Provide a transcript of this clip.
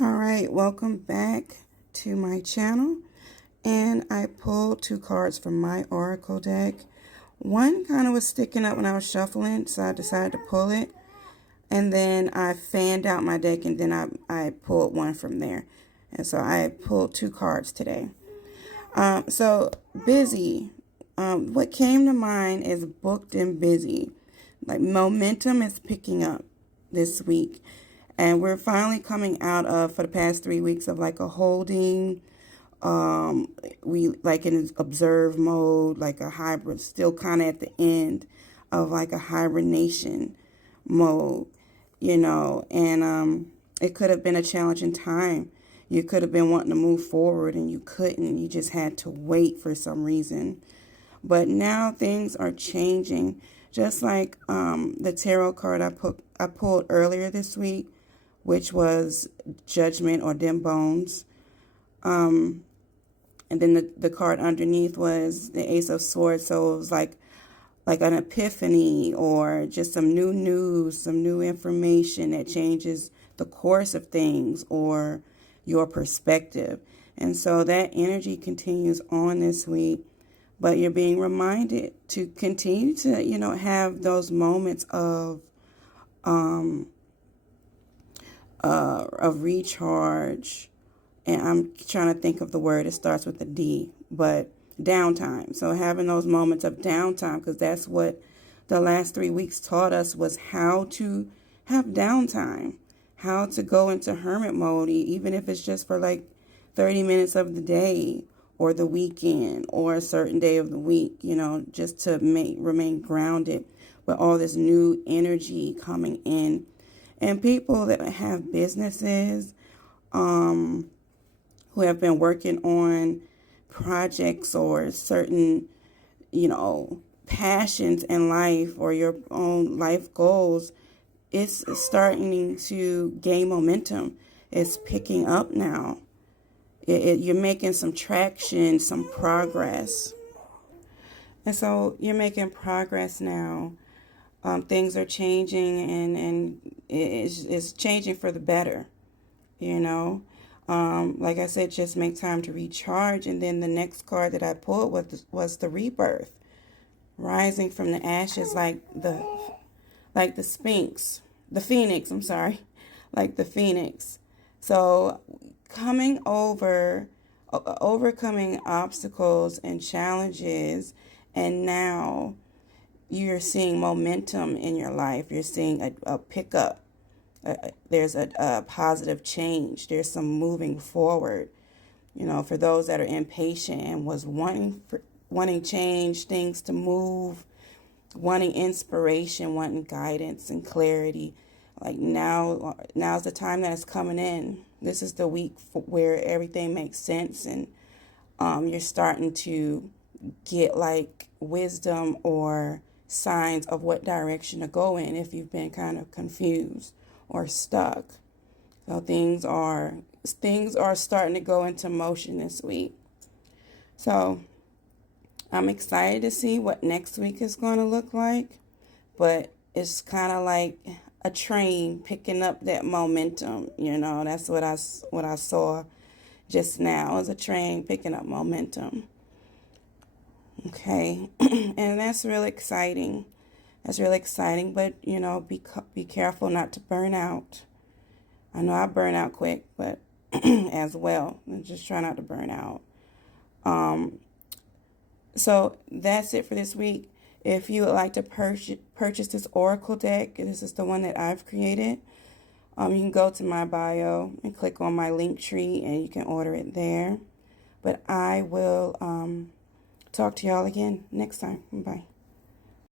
All right, welcome back to my channel. And I pulled two cards from my Oracle deck. One kind of was sticking up when I was shuffling, so I decided to pull it. And then I fanned out my deck, and then I pulled one from there. And so I pulled two cards today. So busy. What came to mind is booked and busy. Like momentum is picking up this week. And we're finally coming out of, for the past 3 weeks, of like a holding, we like in observe mode, like a hybrid, still kind of at the end of like a hibernation mode, and it could have been a challenging time. You could have been wanting to move forward and you couldn't. You just had to wait for some reason. But now things are changing. Just like the tarot card I pulled earlier this week, which was Judgment or Dim Bones. And then the card underneath was the Ace of Swords. So it was like an epiphany or just some new news, some new information that changes the course of things or your perspective. And so that energy continues on this week. But you're being reminded to continue to, have those moments of recharge. And I'm trying to think of the word. It starts with a D, but downtime. So having those moments of downtime, because that's what the last 3 weeks taught us, was how to have downtime, how to go into hermit mode, even if it's just for like 30 minutes of the day or the weekend or a certain day of the week, just to remain grounded with all this new energy coming in. And people that have businesses, who have been working on projects or certain, passions in life or your own life goals, it's starting to gain momentum. It's picking up now. You're making some traction, some progress. And so you're making progress now. Things are changing and it's changing for the better, Like I said, just make time to recharge. And then the next card that I pulled was the rebirth, rising from the ashes, like the Sphinx, the Phoenix. I'm sorry, like the Phoenix. So overcoming obstacles and challenges, and now you're seeing momentum in your life. You're seeing a pickup. There's a positive change. There's some moving forward. For those that are impatient and was wanting change, things to move, wanting inspiration, wanting guidance and clarity. Like now's the time that it's coming in. This is the week where everything makes sense, and you're starting to get like wisdom or signs of what direction to go in if you've been kind of confused or stuck. So things are starting to go into motion this week. So I'm excited to see what next week is going to look like, but it's kind of like a train picking up that momentum. That's what I saw just now, is a train picking up momentum. Okay, and that's really exciting. That's really exciting, but be careful not to burn out. I know I burn out quick, but as well, just try not to burn out. So that's it for this week. If you would like to purchase this Oracle deck, this is the one that I've created. You can go to my bio and click on my link tree, and you can order it there. But I will talk to y'all again next time. Bye.